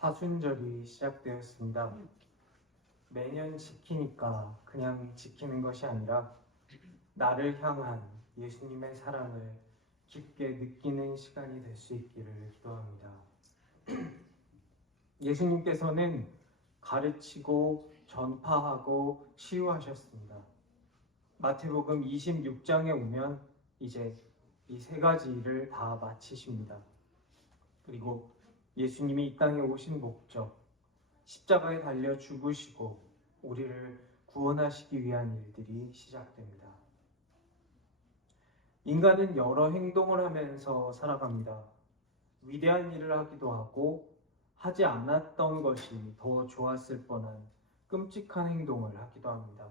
사순절이 시작되었습니다. 매년 지키니까 그냥 지키는 것이 아니라 나를 향한 예수님의 사랑을 깊게 느끼는 시간이 될 수 있기를 기도합니다. 예수님께서는 가르치고 전파하고 치유하셨습니다. 마태복음 26장에 오면 이제 이 세 가지 일을 다 마치십니다. 그리고 예수님이 이 땅에 오신 목적, 십자가에 달려 죽으시고 우리를 구원하시기 위한 일들이 시작됩니다. 인간은 여러 행동을 하면서 살아갑니다. 위대한 일을 하기도 하고 하지 않았던 것이 더 좋았을 뻔한 끔찍한 행동을 하기도 합니다.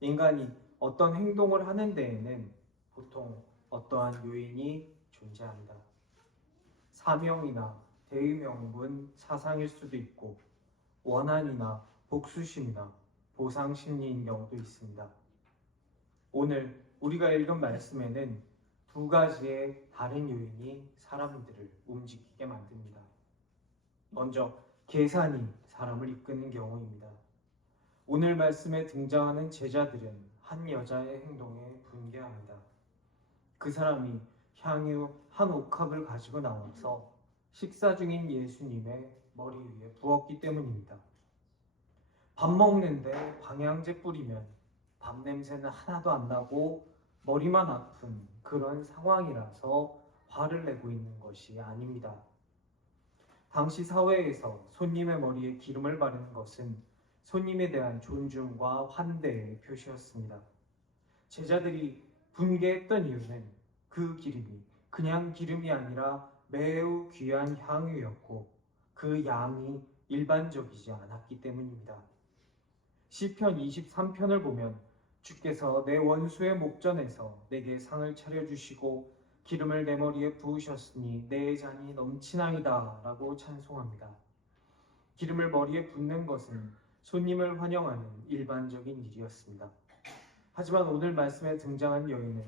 인간이 어떤 행동을 하는 데에는 보통 어떠한 요인이 존재합니다. 사명이나 대의명분, 사상일 수도 있고 원한이나 복수심이나 보상심리인 경우도 있습니다. 오늘 우리가 읽은 말씀에는 두 가지의 다른 요인이 사람들을 움직이게 만듭니다. 먼저 계산이 사람을 이끄는 경우입니다. 오늘 말씀에 등장하는 제자들은 한 여자의 행동에 분개합니다. 그 사람이 향유 한 옥합을 가지고 나와서 식사 중인 예수님의 머리 위에 부었기 때문입니다. 밥 먹는데 방향제 뿌리면 밥 냄새는 하나도 안 나고 머리만 아픈 그런 상황이라서 화를 내고 있는 것이 아닙니다. 당시 사회에서 손님의 머리에 기름을 바르는 것은 손님에 대한 존중과 환대의 표시였습니다. 제자들이 분개했던 이유는 그 기름이 그냥 기름이 아니라 매우 귀한 향유였고 그 양이 일반적이지 않았기 때문입니다. 시편 23편을 보면 주께서 내 원수의 목전에서 내게 상을 차려주시고 기름을 내 머리에 부으셨으니 내 잔이 넘치나이다 라고 찬송합니다. 기름을 머리에 붓는 것은 손님을 환영하는 일반적인 일이었습니다. 하지만 오늘 말씀에 등장한 여인은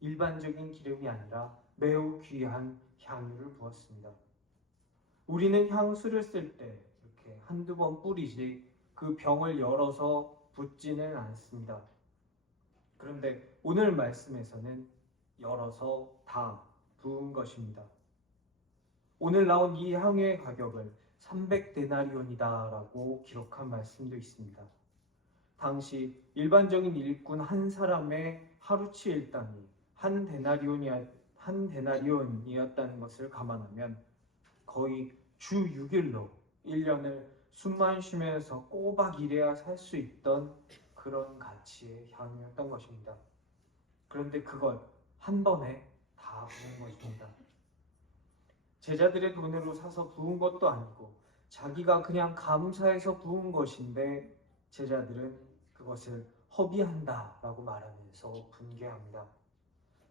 일반적인 기름이 아니라 매우 귀한 향유를 부었습니다. 우리는 향수를 쓸 때 이렇게 한두 번 뿌리지 그 병을 열어서 붓지는 않습니다. 그런데 오늘 말씀에서는 열어서 다 부은 것입니다. 오늘 나온 이 향유의 가격을 300데나리온이다 라고 기록한 말씀도 있습니다. 당시 일반적인 일꾼 한 사람의 하루치 일당이 한 데나리온이었다는 것을 감안하면 거의 주 6일로 1년을 숨만 쉬면서 꼬박 일해야 살 수 있던 그런 가치의 향유였던 것입니다. 그런데 그걸 한 번에 다 부은 것입니다. 제자들의 돈으로 사서 부은 것도 아니고 자기가 그냥 감사해서 부은 것인데 제자들은 그것을 허비한다라고 말하면서 분개합니다.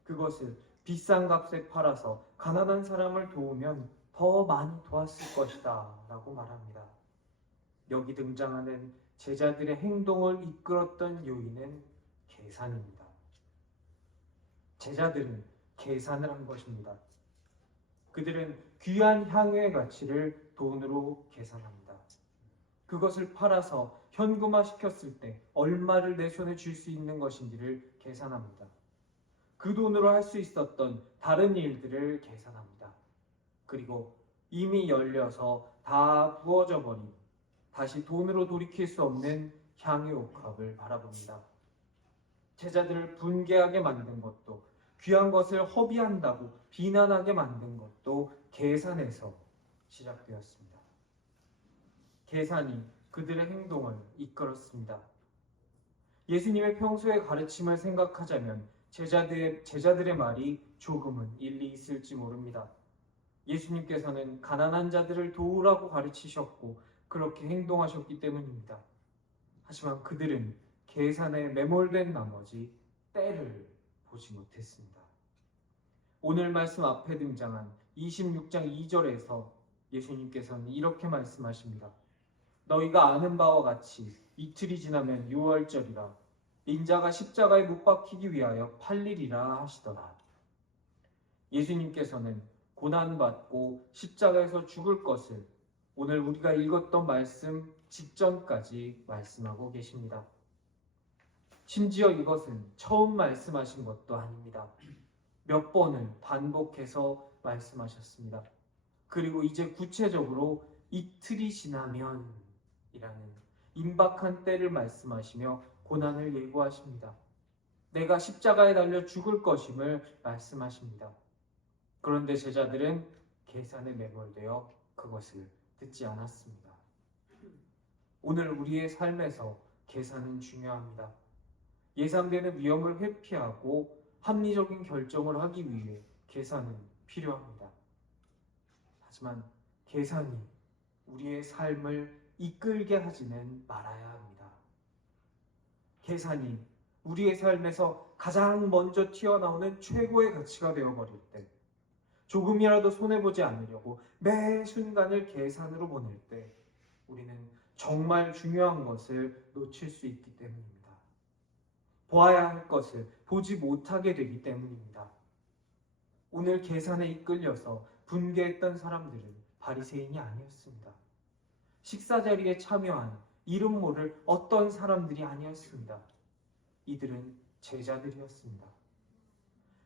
그것을 비싼 값에 팔아서 가난한 사람을 도우면 더 많이 도왔을 것이다 라고 말합니다. 여기 등장하는 제자들의 행동을 이끌었던 요인은 계산입니다. 제자들은 계산을 한 것입니다. 그들은 귀한 향유의 가치를 돈으로 계산합니다. 그것을 팔아서 현금화시켰을 때 얼마를 내 손에 줄 수 있는 것인지를 계산합니다. 그 돈으로 할 수 있었던 다른 일들을 계산합니다. 그리고 이미 열려서 다 부어져 버린 다시 돈으로 돌이킬 수 없는 향유 옥합을 바라봅니다. 제자들을 분개하게 만든 것도 귀한 것을 허비한다고 비난하게 만든 것도 계산에서 시작되었습니다. 계산이 그들의 행동을 이끌었습니다. 예수님의 평소의 가르침을 생각하자면 제자들의 말이 조금은 일리 있을지 모릅니다. 예수님께서는 가난한 자들을 도우라고 가르치셨고 그렇게 행동하셨기 때문입니다. 하지만 그들은 계산에 매몰된 나머지 때를 보지 못했습니다. 오늘 말씀 앞에 등장한 26장 2절에서 예수님께서는 이렇게 말씀하십니다. 너희가 아는 바와 같이 이틀이 지나면 유월절이라 인자가 십자가에 못 박히기 위하여 팔리리라 하시더라. 예수님께서는 고난받고 십자가에서 죽을 것을 오늘 우리가 읽었던 말씀 직전까지 말씀하고 계십니다. 심지어 이것은 처음 말씀하신 것도 아닙니다. 몇 번을 반복해서 말씀하셨습니다. 그리고 이제 구체적으로 이틀이 지나면 이라는 임박한 때를 말씀하시며 고난을 예고하십니다. 내가 십자가에 달려 죽을 것임을 말씀하십니다. 그런데 제자들은 계산에 매몰되어 그것을 듣지 않았습니다. 오늘 우리의 삶에서 계산은 중요합니다. 예상되는 위험을 회피하고 합리적인 결정을 하기 위해 계산은 필요합니다. 하지만 계산이 우리의 삶을 이끌게 하지는 말아야 합니다. 계산이 우리의 삶에서 가장 먼저 튀어나오는 최고의 가치가 되어버릴 때, 조금이라도 손해보지 않으려고 매 순간을 계산으로 보낼 때 우리는 정말 중요한 것을 놓칠 수 있기 때문입니다. 보아야 할 것을 보지 못하게 되기 때문입니다. 오늘 계산에 이끌려서 분개했던 사람들은 바리새인이 아니었습니다. 식사 자리에 참여한 이름 모를 어떤 사람들이 아니었습니다. 이들은 제자들이었습니다.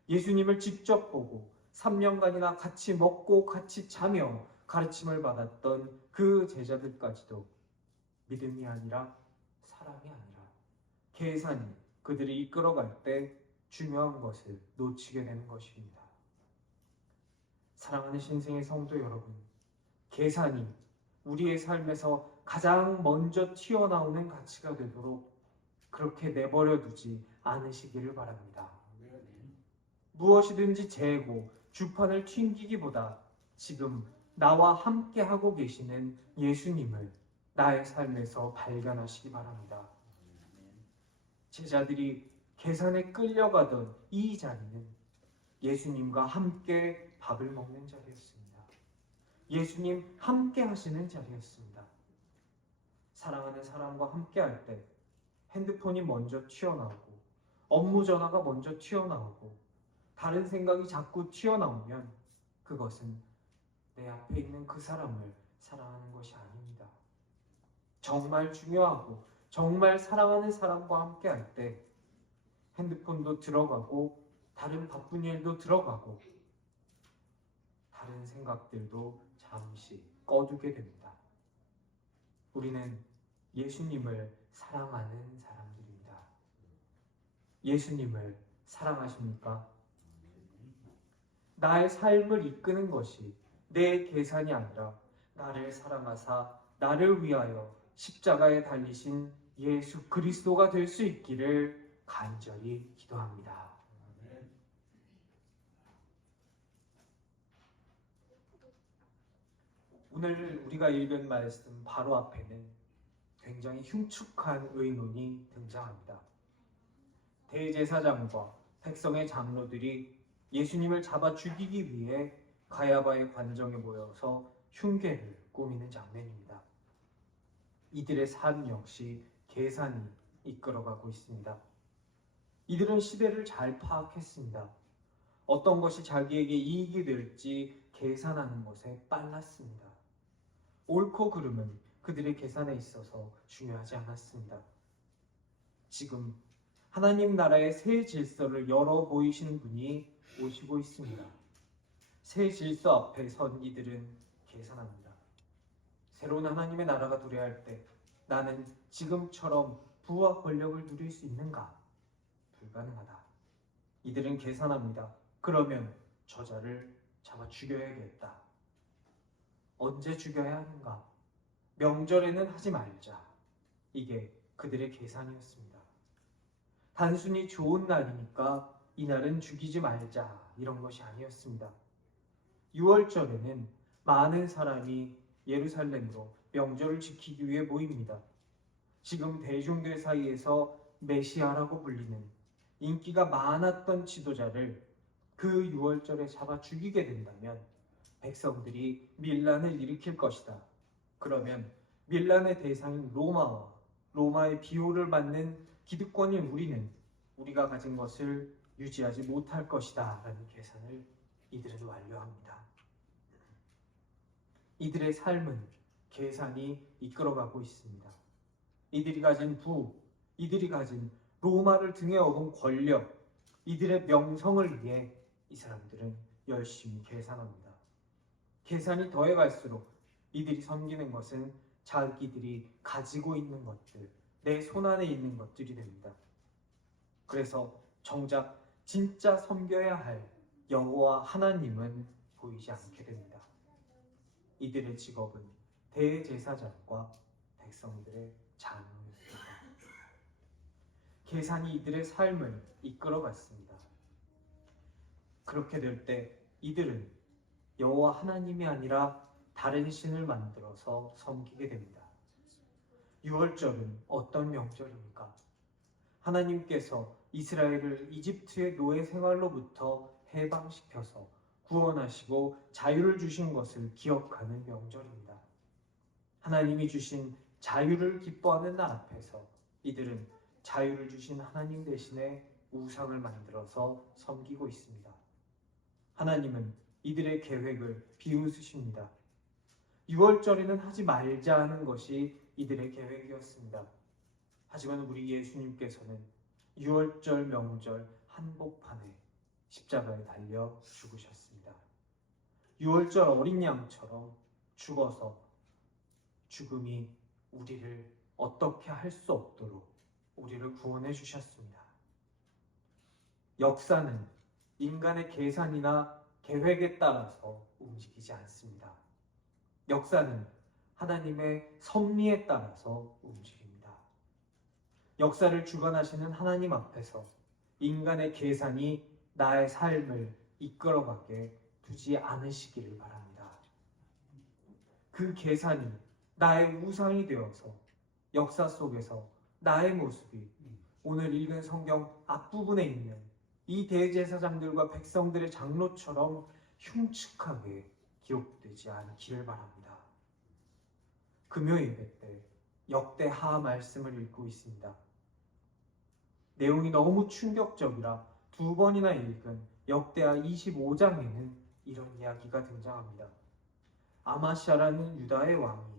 예수님을 직접 보고 3년간이나 같이 먹고 같이 자며 가르침을 받았던 그 제자들까지도 믿음이 아니라 사랑이 아니라 계산이 그들을 이끌어갈 때 중요한 것을 놓치게 되는 것입니다. 사랑하는 신생의 성도 여러분, 계산이 우리의 삶에서 가장 먼저 튀어나오는 가치가 되도록 그렇게 내버려 두지 않으시기를 바랍니다. 무엇이든지 재고 주판을 튕기기보다 지금 나와 함께 하고 계시는 예수님을 나의 삶에서 발견하시기 바랍니다. 제자들이 계산에 끌려가던 이 자리는 예수님과 함께 밥을 먹는 자리였습니다. 예수님 함께 하시는 자리였습니다. 사랑하는 사람과 함께 할 때 핸드폰이 먼저 튀어나오고 업무 전화가 먼저 튀어나오고 다른 생각이 자꾸 튀어나오면 그것은 내 앞에 있는 그 사람을 사랑하는 것이 아닙니다. 정말 중요하고 정말 사랑하는 사람과 함께 할 때 핸드폰도 들어가고 다른 바쁜 일도 들어가고 다른 생각들도 잠시 꺼두게 됩니다. 우리는 예수님을 사랑하는 사람들입니다. 예수님을 사랑하십니까? 나의 삶을 이끄는 것이 내 계산이 아니라 나를 사랑하사 나를 위하여 십자가에 달리신 예수 그리스도가 될 수 있기를 간절히 기도합니다. 오늘 우리가 읽은 말씀 바로 앞에는 굉장히 흉측한 의논이 등장합니다. 대제사장과 백성의 장로들이 예수님을 잡아 죽이기 위해 가야바의 관정에 모여서 흉계를 꾸미는 장면입니다. 이들의 삶 역시 계산이 이끌어가고 있습니다. 이들은 시대를 잘 파악했습니다. 어떤 것이 자기에게 이익이 될지 계산하는 것에 빨랐습니다. 옳고 그름은 그들의 계산에 있어서 중요하지 않았습니다. 지금 하나님 나라의 새 질서를 열어 보이시는 분이 오시고 있습니다. 새 질서 앞에 선 이들은 계산합니다. 새로운 하나님의 나라가 도래할 때 나는 지금처럼 부와 권력을 누릴 수 있는가? 불가능하다. 이들은 계산합니다. 그러면 저자를 잡아 죽여야겠다. 언제 죽여야 하는가? 명절에는 하지 말자. 이게 그들의 계산이었습니다. 단순히 좋은 날이니까 이날은 죽이지 말자 이런 것이 아니었습니다. 6월절에는 많은 사람이 예루살렘으로 명절을 지키기 위해 모입니다. 지금 대중들 사이에서 메시아라고 불리는 인기가 많았던 지도자를 그 6월절에 잡아 죽이게 된다면 백성들이 밀란을 일으킬 것이다. 그러면 밀란의 대상인 로마와 로마의 비호를 받는 기득권인 우리는 우리가 가진 것을 유지하지 못할 것이다 라는 계산을 이들은 완료합니다. 이들의 삶은 계산이 이끌어가고 있습니다. 이들이 가진 이들이 가진 로마를 등에 업은 권력, 이들의 명성을 위해 이 사람들은 열심히 계산합니다. 계산이 더해갈수록 이들이 섬기는 것은 자기들이 가지고 있는 것들, 내 손안에 있는 것들이 됩니다. 그래서 정작 진짜 섬겨야 할 여호와 하나님은 보이지 않게 됩니다. 이들의 직업은 대제사장과 백성들의 장로였습니다. 계산이 이들의 삶을 이끌어갔습니다. 그렇게 될 때 이들은 여호와 하나님이 아니라 다른 신을 만들어서 섬기게 됩니다. 유월절은 어떤 명절입니까? 하나님께서 이스라엘을 이집트의 노예 생활로부터 해방시켜서 구원하시고 자유를 주신 것을 기억하는 명절입니다. 하나님이 주신 자유를 기뻐하는 날 앞에서 이들은 자유를 주신 하나님 대신에 우상을 만들어서 섬기고 있습니다. 하나님은 이들의 계획을 비웃으십니다. 유월절에는 하지 말자 하는 것이 이들의 계획이었습니다. 하지만 우리 예수님께서는 유월절 명절 한복판에 십자가에 달려 죽으셨습니다. 유월절 어린 양처럼 죽어서 죽음이 우리를 어떻게 할 수 없도록 우리를 구원해 주셨습니다. 역사는 인간의 계산이나 계획에 따라서 움직이지 않습니다. 역사는 하나님의 섭리에 따라서 움직입니다. 역사를 주관하시는 하나님 앞에서 인간의 계산이 나의 삶을 이끌어가게 두지 않으시기를 바랍니다. 그 계산이 나의 우상이 되어서 역사 속에서 나의 모습이 오늘 읽은 성경 앞부분에 있는 이 대제사장들과 백성들의 장로처럼 흉측하게 기록되지 않기를 바랍니다. 금요 예배 때 역대하 말씀을 읽고 있습니다. 내용이 너무 충격적이라 2번이나 읽은 역대하 25장에는 이런 이야기가 등장합니다. 아마시아라는 유다의 왕이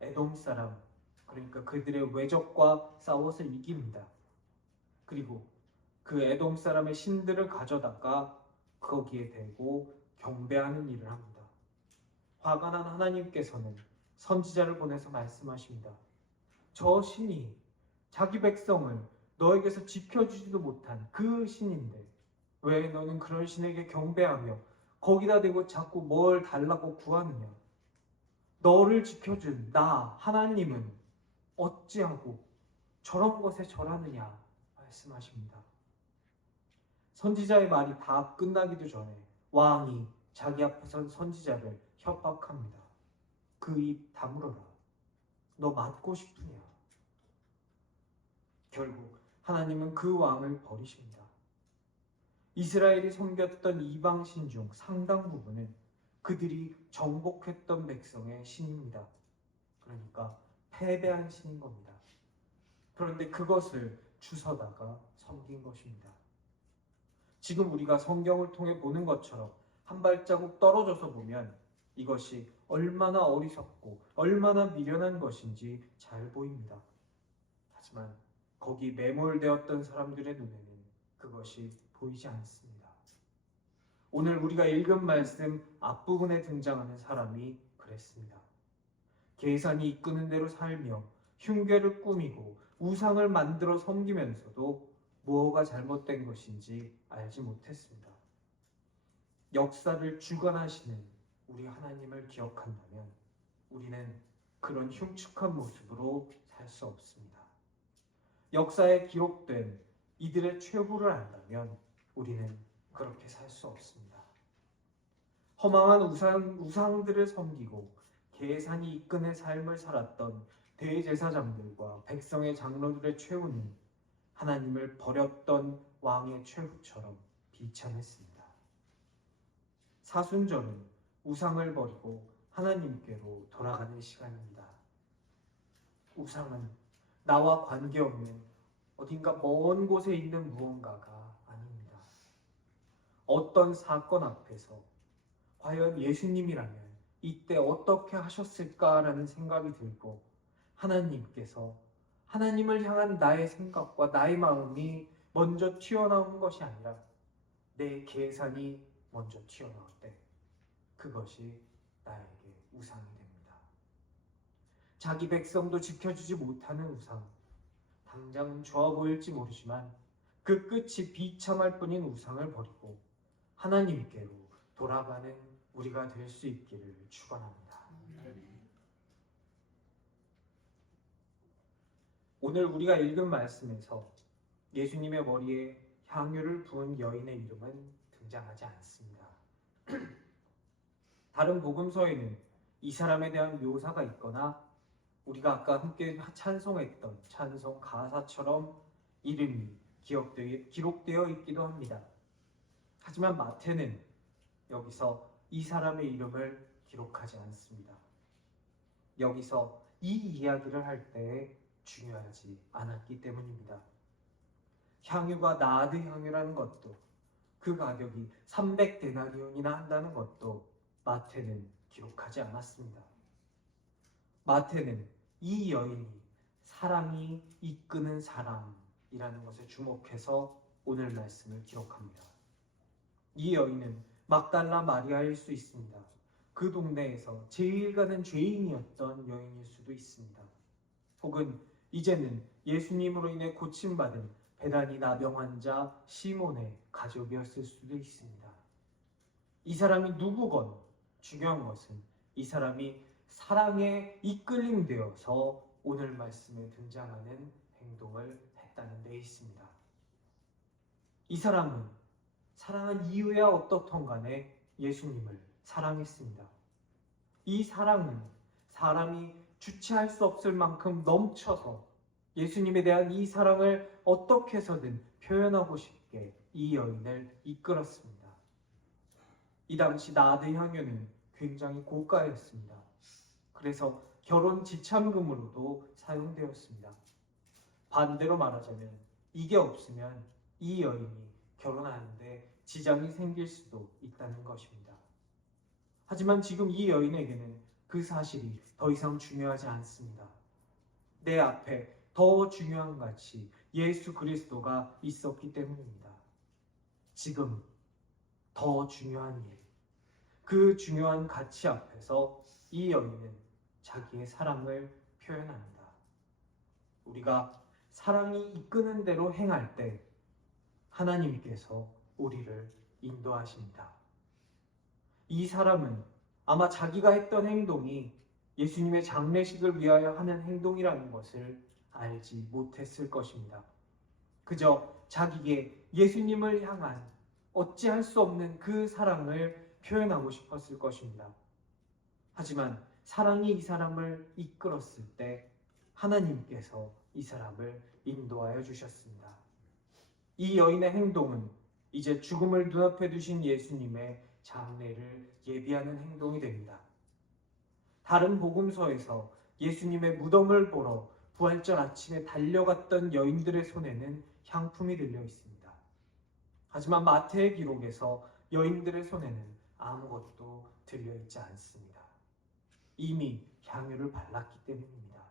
에돔 사람, 그러니까 그들의 외적과 싸워서 이깁니다. 그리고 그 에돔 사람의 신들을 가져다가 거기에 대고 경배하는 일을 합니다. 화가 난 하나님께서는 선지자를 보내서 말씀하십니다. 저 신이 자기 백성을 너에게서 지켜주지도 못한 그 신인데 왜 너는 그런 신에게 경배하며 거기다 대고 자꾸 뭘 달라고 구하느냐? 너를 지켜준 나 하나님은 어찌하고 저런 것에 절하느냐 말씀하십니다. 선지자의 말이 다 끝나기도 전에 왕이 자기 앞에 선 선지자를 협박합니다. 그 입 다물어라. 너 맞고 싶으냐? 결국 하나님은 그 왕을 버리십니다. 이스라엘이 섬겼던 이방신 중 상당 부분은 그들이 정복했던 백성의 신입니다. 그러니까 패배한 신인 겁니다. 그런데 그것을 주워다가 섬긴 것입니다. 지금 우리가 성경을 통해 보는 것처럼 한 발자국 떨어져서 보면 이것이 얼마나 어리석고 얼마나 미련한 것인지 잘 보입니다. 하지만 거기 매몰되었던 사람들의 눈에는 그것이 보이지 않습니다. 오늘 우리가 읽은 말씀 앞부분에 등장하는 사람이 그랬습니다. 계산이 이끄는 대로 살며 흉계를 꾸미고 우상을 만들어 섬기면서도 무엇가 잘못된 것인지 알지 못했습니다. 역사를 주관하시는 우리 하나님을 기억한다면 우리는 그런 흉측한 모습으로 살 수 없습니다. 역사에 기록된 이들의 최후를 안다면 우리는 그렇게 살 수 없습니다. 허망한 우상들을 섬기고 계산이 이끄는 삶을 살았던 대제사장들과 백성의 장로들의 최후는 하나님을 버렸던 왕의 최후처럼 비참했습니다. 사순절은 우상을 버리고 하나님께로 돌아가는 시간입니다. 우상은 나와 관계없는 어딘가 먼 곳에 있는 무언가가 아닙니다. 어떤 사건 앞에서 과연 예수님이라면 이때 어떻게 하셨을까라는 생각이 들고 하나님께서 하나님을 향한 나의 생각과 나의 마음이 먼저 튀어나오는 것이 아니라 내 계산이 먼저 튀어나올 때 그것이 나에게 우상이 됩니다. 자기 백성도 지켜주지 못하는 우상, 당장은 좋아 보일지 모르지만 그 끝이 비참할 뿐인 우상을 버리고 하나님께로 돌아가는 우리가 될 수 있기를 축원합니다. 오늘 우리가 읽은 말씀에서 예수님의 머리에 향유를 부은 여인의 이름은 등장하지 않습니다. 다른 복음서에는 이 사람에 대한 묘사가 있거나 우리가 아까 함께 찬송했던 찬송 가사처럼 이름이 기록되어 있기도 합니다. 하지만 마태는 여기서 이 사람의 이름을 기록하지 않습니다. 여기서 이 이야기를 할 때 중요하지 않았기 때문입니다. 향유가 나드 향유라는 것도 그 가격이 300데나리온이나 한다는 것도 마태는 기록하지 않았습니다. 마태는 이 여인이 사랑이 이끄는 사람이라는 것에 주목해서 오늘 말씀을 기록합니다. 이 여인은 막달라 마리아일 수 있습니다. 그 동네에서 제일 가는 죄인이었던 여인일 수도 있습니다. 혹은 이제는 예수님으로 인해 고침받은 베다니 나병 환자 시몬의 가족이었을 수도 있습니다. 이 사람이 누구건 중요한 것은 이 사람이 사랑에 이끌림되어서 오늘 말씀에 등장하는 행동을 했다는 데 있습니다. 이 사람은 사랑한 이유야 어떻든 간에 예수님을 사랑했습니다. 이 사랑은 사람이 주체할 수 없을 만큼 넘쳐서 예수님에 대한 이 사랑을 어떻게 해서든 표현하고 싶게 이 여인을 이끌었습니다. 이 당시 나드 향유는 굉장히 고가였습니다. 그래서 결혼 지참금으로도 사용되었습니다. 반대로 말하자면 이게 없으면 이 여인이 결혼하는데 지장이 생길 수도 있다는 것입니다. 하지만 지금 이 여인에게는 그 사실이 더 이상 중요하지 않습니다. 내 앞에 더 중요한 가치 예수 그리스도가 있었기 때문입니다. 지금 더 중요한 일, 그 중요한 가치 앞에서 이 여인은 자기의 사랑을 표현합니다. 우리가 사랑이 이끄는 대로 행할 때 하나님께서 우리를 인도하십니다. 이 사람은 아마 자기가 했던 행동이 예수님의 장례식을 위하여 하는 행동이라는 것을 알지 못했을 것입니다. 그저 자기에게 예수님을 향한 어찌할 수 없는 그 사랑을 표현하고 싶었을 것입니다. 하지만 사랑이 이 사람을 이끌었을 때 하나님께서 이 사람을 인도하여 주셨습니다. 이 여인의 행동은 이제 죽음을 눈앞에 두신 예수님의 장례를 예비하는 행동이 됩니다. 다른 복음서에서 예수님의 무덤을 보러 부활절 아침에 달려갔던 여인들의 손에는 향품이 들려 있습니다. 하지만 마태의 기록에서 여인들의 손에는 아무것도 들려 있지 않습니다. 이미 향유를 발랐기 때문입니다.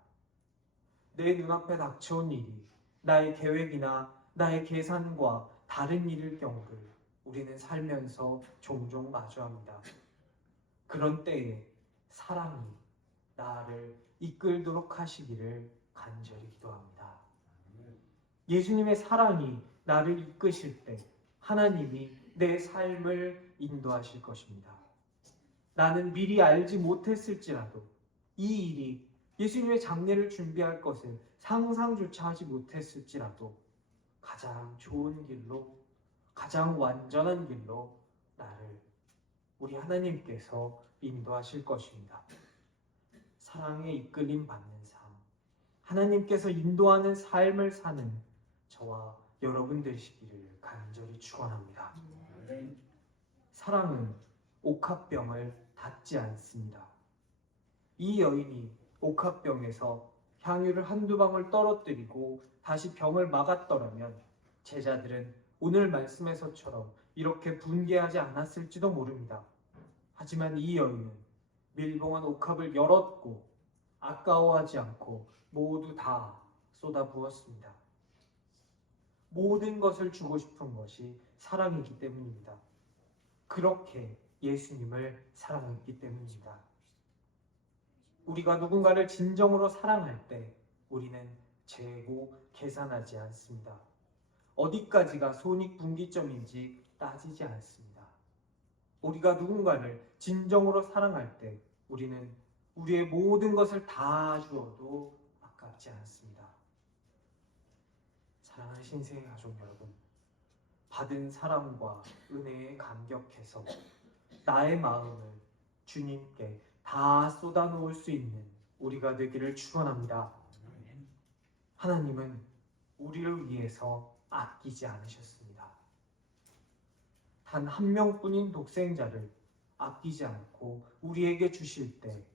내 눈앞에 닥쳐온 일이 나의 계획이나 나의 계산과 다른 일일 경우를 우리는 살면서 종종 마주합니다. 그런 때에 사랑이 나를 이끌도록 하시기를 간절히 기도합니다. 예수님의 사랑이 나를 이끄실 때 하나님이 내 삶을 인도하실 것입니다. 나는 미리 알지 못했을지라도 이 일이 예수님의 장례를 준비할 것을 상상조차 하지 못했을지라도 가장 좋은 길로, 가장 완전한 길로 나를 우리 하나님께서 인도하실 것입니다. 사랑에 이끌림 받는 삶, 하나님께서 인도하는 삶을 사는 저와 여러분 되시기를 간절히 축원합니다. 사랑은 옥합병을 닫지 않습니다. 이 여인이 옥합병에서 향유를 한두 방울 떨어뜨리고 다시 병을 막았더라면 제자들은 오늘 말씀에서처럼 이렇게 분개하지 않았을지도 모릅니다. 하지만 이 여인은 밀봉한 옥합을 열었고 아까워하지 않고 모두 다 쏟아부었습니다. 모든 것을 주고 싶은 것이 사랑이기 때문입니다. 그렇게 예수님을 사랑했기 때문입니다. 우리가 누군가를 진정으로 사랑할 때 우리는 재고 계산하지 않습니다. 어디까지가 손익분기점인지 따지지 않습니다. 우리가 누군가를 진정으로 사랑할 때 우리는 우리의 모든 것을 다 주어도 아깝지 않습니다. 사랑하는 신생의 가족 여러분, 받은 사랑과 은혜에 감격해서 나의 마음을 주님께 다 쏟아놓을 수 있는 우리가 되기를 축원합니다. 하나님은 우리를 위해서 아끼지 않으셨습니다. 단 한 명뿐인 독생자를 아끼지 않고 우리에게 주실 때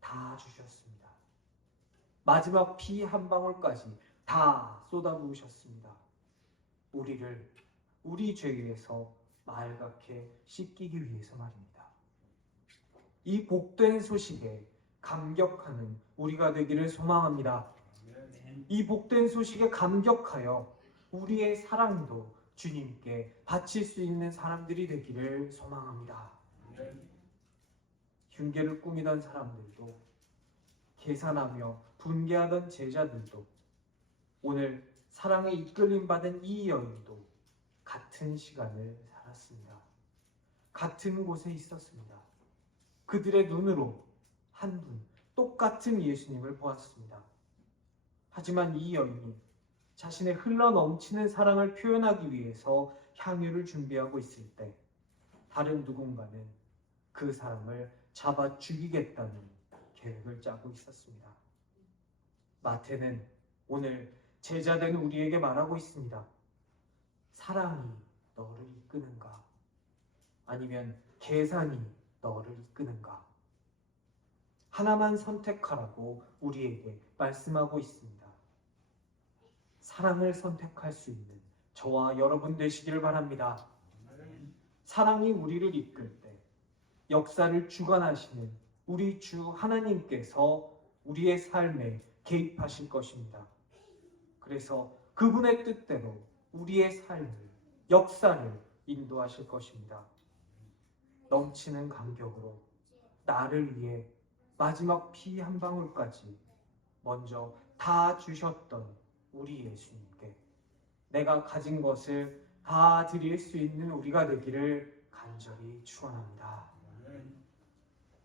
다 주셨습니다. 마지막 피 한 방울까지 다 쏟아부으셨습니다. 우리를 우리 죄에서 말갛게 씻기기 위해서 말입니다. 이 복된 소식에 감격하는 우리가 되기를 소망합니다. 이 복된 소식에 감격하여 우리의 사랑도 주님께 바칠 수 있는 사람들이 되기를 소망합니다. 흉계를 꾸미던 사람들도 계산하며 분개하던 제자들도 오늘 사랑에 이끌림 받은 이 여인도 같은 시간을 살았습니다. 같은 곳에 있었습니다. 그들의 눈으로 한 분 똑같은 예수님을 보았습니다. 하지만 이 여인이 자신의 흘러넘치는 사랑을 표현하기 위해서 향유를 준비하고 있을 때 다른 누군가는 그 사람을 잡아 죽이겠다는 계획을 짜고 있었습니다. 마태는 오늘 제자된 우리에게 말하고 있습니다. 사랑이 너를 이끄는가? 아니면 계산이 너를 이끄는가? 하나만 선택하라고 우리에게 말씀하고 있습니다. 사랑을 선택할 수 있는 저와 여러분 되시기를 바랍니다. 사랑이 우리를 이끌 때 역사를 주관하시는 우리 주 하나님께서 우리의 삶에 개입하실 것입니다. 그래서 그분의 뜻대로 우리의 삶을, 역사를 인도하실 것입니다. 넘치는 감격으로 나를 위해 마지막 피 한 방울까지 먼저 다 주셨던 우리 예수님께 내가 가진 것을 다 드릴 수 있는 우리가 되기를 간절히 축원합니다.